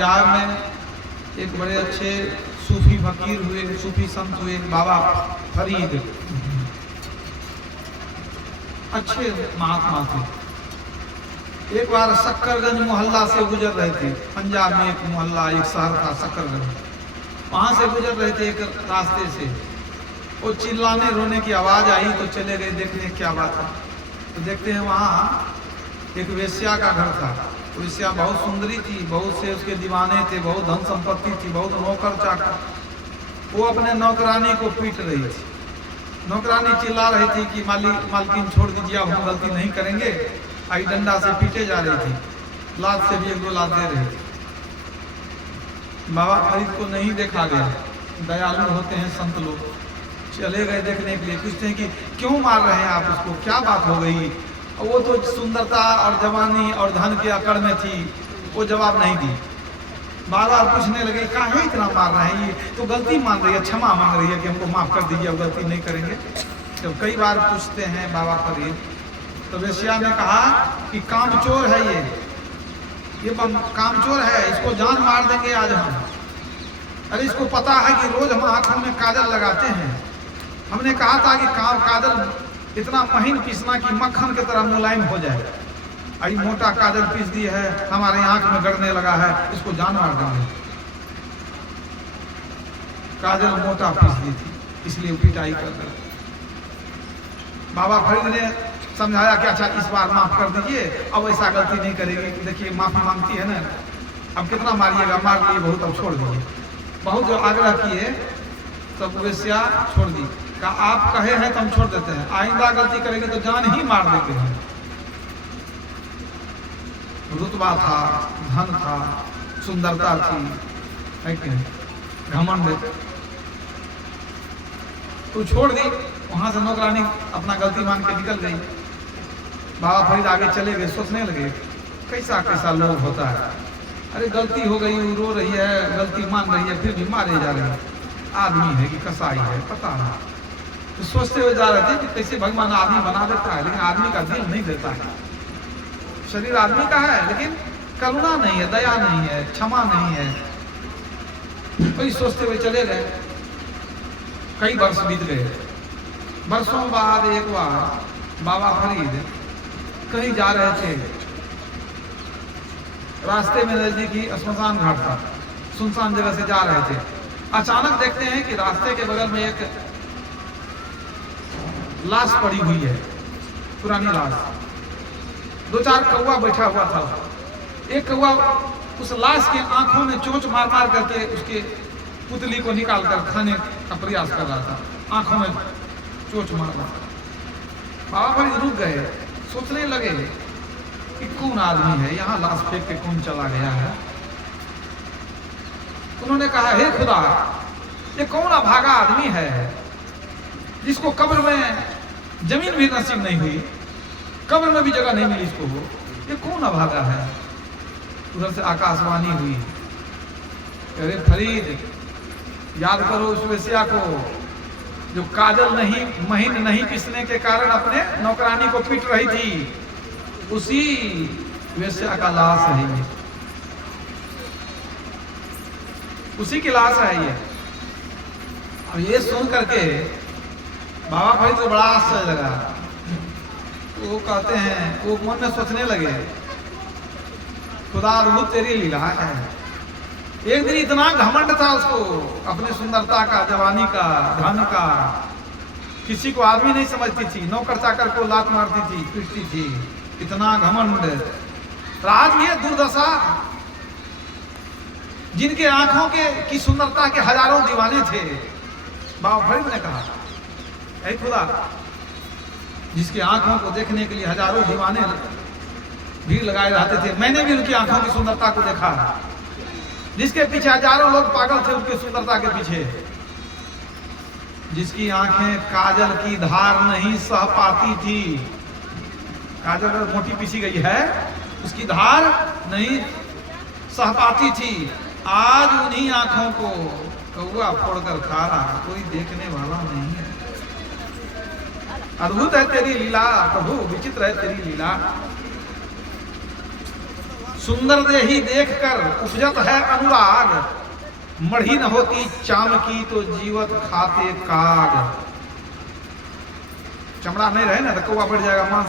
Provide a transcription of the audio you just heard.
पंजाब में एक बड़े अच्छे सूफी फकीर हुए, सूफी संत हुए, बाबा फरीद, अच्छे महात्मा थे। एक बार सक्करगंज मोहल्ला से गुजर रहे थे। पंजाब में एक मोहल्ला, एक शहर था सक्करगंज, वहां से गुजर रहे थे एक रास्ते से। वो चिल्लाने रोने की आवाज आई तो चले गए देखने क्या बात है। तो देखते हैं वहां एक वेश्या का घर था। वेश्या बहुत सुंदरी थी, बहुत से उसके दीवाने थे, बहुत धन संपत्ति थी, बहुत नौकर चाकर। वो अपने नौकरानी को पीट रही थी। नौकरानी चिल्ला रही थी कि मालकिन छोड़ दीजिए, अब हम गलती नहीं करेंगे। आई डंडा से पीटे जा रही थी, लात से भी एक दो लात दे रही थी। बाबा फरीद को नहीं देखा गया, दयालु होते हैं संत लोग। चले गए देखने के लिए, पूछते हैं कि क्यों मार रहे हैं आप उसको, क्या बात हो गई। वो तो सुंदरता और जवानी और धन के अकड़ में थी, वो जवाब नहीं दी। बार बार पूछने लगे काहे इतना मार रहे हैं, ये तो गलती मान रही है, क्षमा मांग रही है कि हमको माफ कर दीजिए, अब गलती नहीं करेंगे। जब कई बार पूछते हैं बाबा फरीद, तो वेश्या ने कहा कि कामचोर है ये कामचोर है, इसको जान मार देंगे आज हम। अरे इसको पता है कि रोज हम आंखों में काजल लगाते हैं। हमने कहा था कि काजल इतना महीन पीसना कि मक्खन की तरह मुलायम हो जाए। आई मोटा काजल पीस दी है, हमारे आंख में गड़ने लगा है, इसको जान मार देंगे। काजल मोटा पीस दी थी, इसलिए पिटाई कर दी। बाबा फरीद ने समझाया कि अच्छा इस बार माफ कर दीजिए, अब ऐसा गलती नहीं करेगी। देखिए माफी मांगती है ना, अब कितना मारिएगा, मार लिए बहुत, अब छोड़ दीजिए। बहुत जो आग्रह किए तब वेश्या छोड़ दी। कहा आप कहे हैं तो हम छोड़ देते हैं, आइंदा गलती करेंगे तो जान ही मार देते हैं। रुतबा था, धन था, सुंदरता थी, है कि नहीं, घमंड, तो छोड़ दी। वहां से नौकरानी अपना गलती मान के निकल गई। बाबा फरीद आगे चले गए, सोचने लगे कैसा कैसा लोग होता है। अरे गलती हो गई, रो रही है, गलती मान रही है, फिर भी मारे जा रही है। आदमी है कि कसाई है पता नहीं। तो सोचते हुए जा रहे थे कि कैसे भगवान आदमी बना देता है, लेकिन आदमी का दिल नहीं देता है। शरीर आदमी का है लेकिन करुणा नहीं है, दया नहीं है, क्षमा नहीं है। कोई सोचते हुए चले गए। कई वर्ष बीत गए। वर्षों बाद एक बार बाबा फरीद कहीं जा रहे थे। रास्ते में नजदीकी श्मशान घाट था, सुनसान जगह से जा रहे थे। अचानक देखते हैं कि रास्ते के बगल में एक लाश पड़ी हुई है, पुरानी लाश। दो चार कौवा बैठा हुआ था। एक कौवा उस लाश के आंखों में चोंच मार मार करके उसके पुतली को निकाल कर खाने का प्रयास कर रहा था। आंखों में चोंच मार रहा। बाबा फरीद रुक गए, सोचने लगे कि कौन आदमी है, यहाँ लाश फेंक के कौन चला गया है। उन्होंने कहा हे खुदा, ये कौन अभागा आदमी है जिसको कब्र में जमीन भी नसीब नहीं हुई, कब्र में भी जगह नहीं मिली इसको, ये कौन अभागा है। उधर से आकाशवाणी हुई, अरे फरीद याद करो उस वेश्या को जो काजल नहीं महीन नहीं पिसने के कारण अपने नौकरानी को पीट रही थी। उसी वेश्या का लाश है ये, उसी की लाश है ये। अब ये सुन करके बाबा फरीद को बड़ा आश्चर्य लगा। वो कहते हैं, वो मन में सोचने लगे खुदा अद्भुत तेरी लीला है। एक दिन इतना घमंड था उसको अपने सुंदरता का, जवानी का, धन का, किसी को आदमी नहीं समझती थी, नौकर चाकर को लात मारती थी, पीटती थी, इतना घमंड। आज ये दुर्दशा, जिनके आंखों की सुंदरता के हजारों दीवाने थे। बाबा फरीद ने कहा ऐ खुदा, जिसकी आंखों को देखने के लिए हजारों दीवाने भीड़ लगाए रहते थे, मैंने भी उनकी आंखों की सुंदरता को देखा। जिसके पीछे हजारों लोग पागल थे उनकी सुंदरता के पीछे, जिसकी आंखें काजल की धार नहीं सह पाती थी। काजल अगर मोटी पीसी गई है, उसकी धार नहीं सह पाती थी। आज उन्हीं आंखों को कौवा फोड़कर खा रहा, कोई देखने वाला नहीं है। अद्भुत है तेरी लीला प्रभु, विचित्र है तेरी लीला। सुंदर देही देखकर उपजत है अनुराग, मढ़ी न होती चाम की तो जीवत खाते काग। चमड़ा नहीं रहे ना तो कौवा बढ़ जाएगा, मांस